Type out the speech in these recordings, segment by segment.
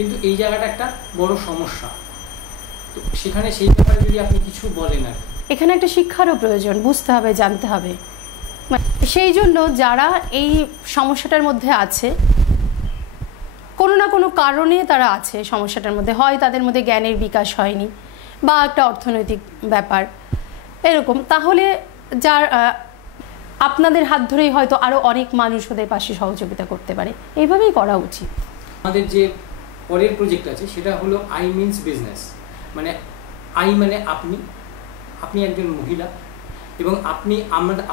কিন্তু এই জায়গাটা একটা বড় সমস্যা। তো সেখানে সেই ব্যাপারে যদি আপনি কিছু বলেন। আর এখানে একটা শিক্ষারও প্রয়োজন, বুঝতে হবে, জানতে হবে। সেই জন্য যারা এই সমস্যাটার মধ্যে আছে, কোনো না কোনো কারণে তারা আছে সমস্যাটার মধ্যে, হয় তাদের মধ্যে জ্ঞানের বিকাশ হয়নি বা একটা অর্থনৈতিক ব্যাপার এরকম, তাহলে যার আপনাদের হাত ধরেই হয়তো আরও অনেক মানুষ ওদের পাশে সহযোগিতা করতে পারে। এইভাবেই করা উচিত। আমাদের যে পরের প্রজেক্ট আছে সেটা হলো আই মিনস বিজনেস। মানে আই মানে আপনি একজন মহিলা, এবং আপনি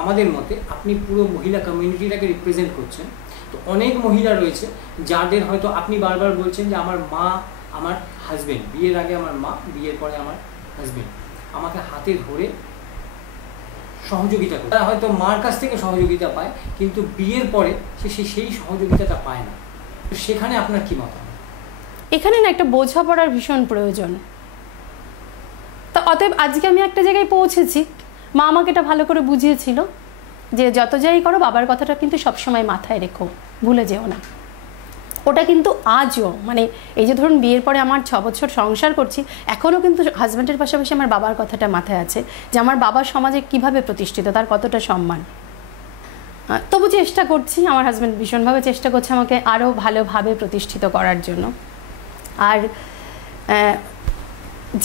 আমাদের মতে আপনি পুরো মহিলা কমিউনিটিটাকে রিপ্রেজেন্ট করছেন। তো অনেক মহিলা রয়েছে যাদের হয়তো আপনি বারবার বলছেন যে আমার মা, আমার হাজবেন্ড, বিয়ের আগে আমার মা, বিয়ের পরে আমার হাজবেন্ড আমাকে হাতে ধরে সহযোগিতা করে। তারা হয়তো মার কাছ থেকে সহযোগিতা পায়, কিন্তু বিয়ের পরে সেই সহযোগিতাটা পায় না। তো সেখানে আপনার কি মতামত? এখানে না একটা বোঝাপড়ার ভীষণ প্রয়োজন। তো অতএব আজকে আমি একটা জায়গায় পৌঁছেছি, মা আমাকে এটা ভালো করে বুঝিয়েছিল যে যত যাই করো বাবার কথাটা কিন্তু সবসময় মাথায় রেখো, ভুলে যেও না। ওটা কিন্তু আজও, মানে এই যে ধরুন বিয়ের পরে আমার 6 বছর সংসার করছি, এখনও কিন্তু হাজব্যান্ডের পাশাপাশি আমার বাবার কথাটা মাথায় আছে যে আমার বাবা সমাজে কিভাবে প্রতিষ্ঠিত, তার কতটা সম্মান। তবু চেষ্টা করছি, আমার হাজব্যান্ড ভীষণভাবে চেষ্টা করছে আমাকে আরও ভালোভাবে প্রতিষ্ঠিত করার জন্য। আর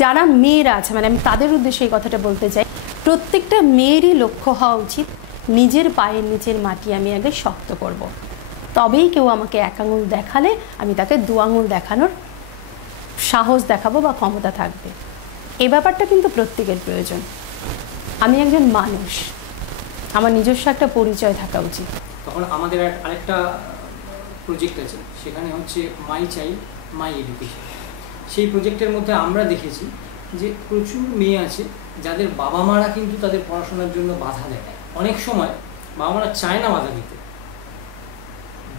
যারা মেয়েরা আছে, মানে আমি তাদের উদ্দেশ্যে এই কথাটা বলতে চাই, প্রত্যেকটা মেয়েরই লক্ষ্য হওয়া উচিত নিজের পায়ের নিচের মাটি আমি আগে শক্ত করব। তবেই কেউ আমাকে 1 আঙুল দেখালে আমি তাকে 2 আঙুল দেখানোর সাহস দেখাবো বা ক্ষমতা থাকবে। এই ব্যাপারটা কিন্তু প্রত্যেকের প্রয়োজন। আমি একজন মানুষ, আমার নিজস্ব একটা পরিচয় থাকা উচিত। তখন আমাদের আরেকটা প্রজেক্ট আছে, সেখানে হচ্ছে মাই চাইল্ড মাই এডুকেশন। সেই প্রজেক্টের মধ্যে আমরা দেখেছি যে প্রচুর মেয়ে আছে যাদের বাবা মারা কিন্তু তাদের পড়াশোনার জন্য বাধা দেয়। অনেক সময় বাবা মারা চায় না বাধা দিতে,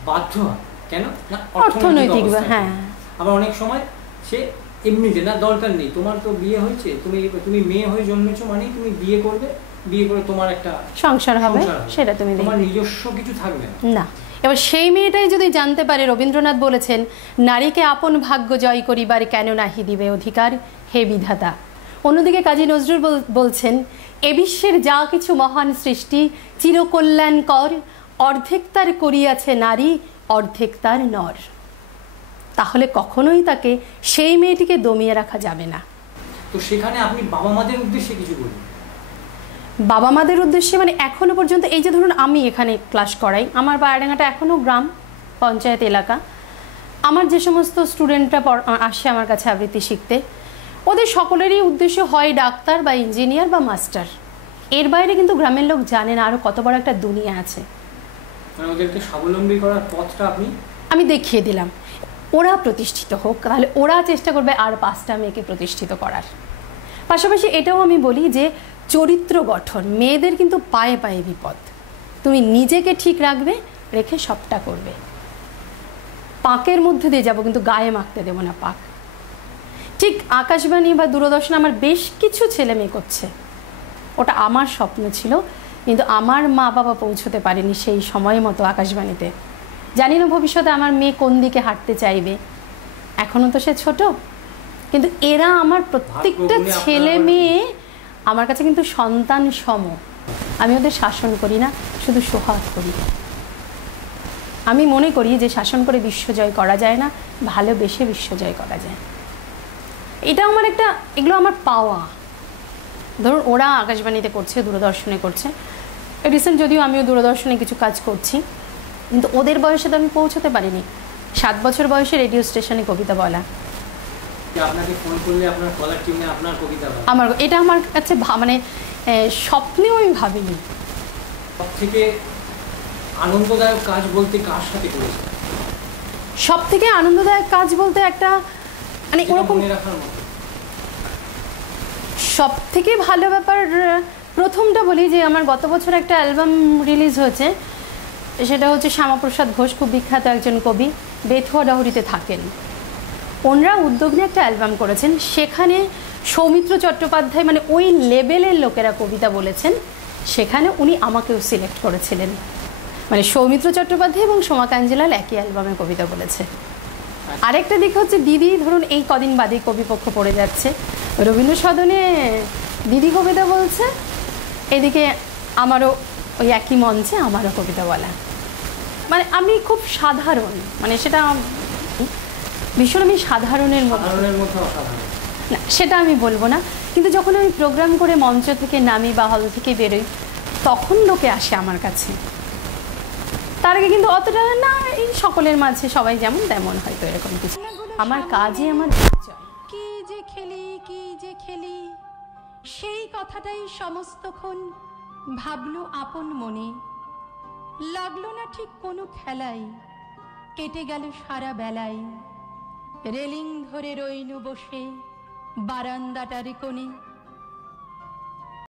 বাধ্য হয়। কেন না? অর্থনৈতিক। হ্যাঁ। আবার অনেক সময় সে এমনিতে না, দরকার নেই, তোমার তো বিয়ে হয়েছে, তুমি মেয়ে হয়ে জন্মেছো মানেই তুমি বিয়ে করবে, বিয়ে করে তোমার একটা সংসার হবে, সেটা তুমি তোমার নিজস্ব কিছু থাকবে না। এবার সেই মেয়েটাই যদি জানতে পারে, রবীন্দ্রনাথ বলেছেন, নারীকে আপন ভাগ্য জয় করিবার কেন নাহি দিবে অধিকার হে বিধাতা। অন্যদিকে কাজী নজরুল বলছেন, এ বিশ্বের যা কিছু মহান সৃষ্টি চিরকল্যাণকর, অর্ধেক তার করিয়াছে নারী, অর্ধেক তার নর। তাহলে কখনোই তাকে, সেই মেয়েটিকে দমিয়ে রাখা যাবে না। তো সেখানে আপনি বাবা মাদের উদ্দেশ্যে কিছু বলুন। বাবা মাদের উদ্দেশ্যে মানে এখনো পর্যন্ত এই যে ধরুন আমি এখানে ক্লাস করাই, আমার বায়াডাঙ্গাটা এখনও গ্রাম পঞ্চায়েত এলাকা। আমার যে সমস্ত স্টুডেন্টরা আসে আমার কাছে আবৃত্তি শিখতে, ওদের সকলেরই উদ্দেশ্য হয় ডাক্তার বা ইঞ্জিনিয়ার বা মাস্টার। এর বাইরে কিন্তু গ্রামের লোক জানে না আরও কত বড় একটা দুনিয়া আছে। ওদেরকে স্বাবলম্বী করার পথটা আমি দেখিয়ে দিলাম। ওরা প্রতিষ্ঠিত হোক, তাহলে ওরা চেষ্টা করবে আর 5টা মেয়েকে প্রতিষ্ঠিত করার। পাশাপাশি এটাও আমি বলি যে চরিত্র গঠন, মেয়েদের কিন্তু পায়ে পায়ে বিপদ। তুমি নিজেকে ঠিক রাখবে, রেখে সবটা করবে। পাকের মধ্যে দিয়ে যাবো, কিন্তু গায়ে মাখতে দেবো না পাক। ঠিক আকাশবাণী বা দূরদর্শন আমার বেশ কিছু ছেলে মেয়ে করছে, ওটা আমার স্বপ্ন ছিল, কিন্তু আমার মা বাবা পৌঁছতে পারেনি সেই সময় মতো আকাশবাণীতে। জানি না ভবিষ্যতে আমার মেয়ে কোন দিকে হাঁটতে চাইবে, এখনও তো সে ছোট। কিন্তু এরা আমার প্রত্যেকটা ছেলে মেয়ে আমার কাছে কিন্তু সন্তান সম। আমি ওদের শাসন করি না, শুধু সোহাগ করি। আমি মনে করি যে শাসন করে বিশ্বজয় করা যায় না, ভালোবেসে বিশ্বজয় করা যায়। এটা আমার একটা, এগুলো আমার পাওয়া। ধরুন ওরা আকাশবাণীতে করছে, দূরদর্শনে করছে, রিসেন্ট যদিও আমিও দূরদর্শনে কিছু কাজ করছি, কিন্তু ওদের বয়সে তো আমি পৌঁছতে পারিনি। 7 বছর বয়সে রেডিও স্টেশনে কবিতা বলা, আপনাকে ফোন করলে আপনার কলার টিউনে আপনার কবিতা বলা, আমার এটা আমার কাছে মানে স্বপ্নেও আমি ভাবিনি। সবথেকে আনন্দদায়ক কাজ বলতে কার সাথে করেছেন? সবথেকে আনন্দদায়ক কাজ বলতে একটা মানে ওরকম সবথেকে ভালো ব্যাপার, প্রথমটা বলি যে আমার গত বছর একটা অ্যালবাম রিলিজ হয়েছে, সেটা হচ্ছে শ্যামাপ্রসাদ ঘোষ, খুব বিখ্যাত একজন কবি, বেথুয়া ডহরিতে থাকেন। ওনারা উদ্যোগ নিয়ে একটা অ্যালবাম করেছেন, সেখানে সৌমিত্র চট্টোপাধ্যায় মানে ওই লেভেলের লোকেরা কবিতা বলেছেন, সেখানে উনি আমাকেও সিলেক্ট করেছিলেন। মানে সৌমিত্র চট্টোপাধ্যায় এবং সোমা কাঞ্জিলাল একই অ্যালবামে কবিতা বলেছে। আরেকটা দিক হচ্ছে দিদি ধরুন এই কদিন বাদে কবিপক্ষ পড়ে যাচ্ছে, রবীন্দ্র সদনে দিদি কবিতা বলছে, এদিকে আমারও ওই একই মঞ্চে আমারও কবিতা বলা। মানে আমি খুব সাধারণ, মানে সেটা ভীষণ আমি সাধারণের মধ্যে না, সেটা আমি বলবো না, কিন্তু যখন আমি প্রোগ্রাম করে মঞ্চ থেকে নামি বা হল থেকে বেরোই তখন লোকে আসে আমার কাছে। তার আগে কিন্তু অতটা না, এই সকলের মাঝে সবাই যেমন তেমন হয়তো এরকম কিছু। আমার কাজে আমার পরিচয়। কি যে খেলি কি যে খেলি, সেই কথাটাই সমস্তক্ষণ ভাবলো আপন মনে। লাগলো না ঠিক কোনো খেলাই, কেটে গেল সারা বেলায়। রেলিং ধরে রইনু বসে বারান্দাটারে কোণে,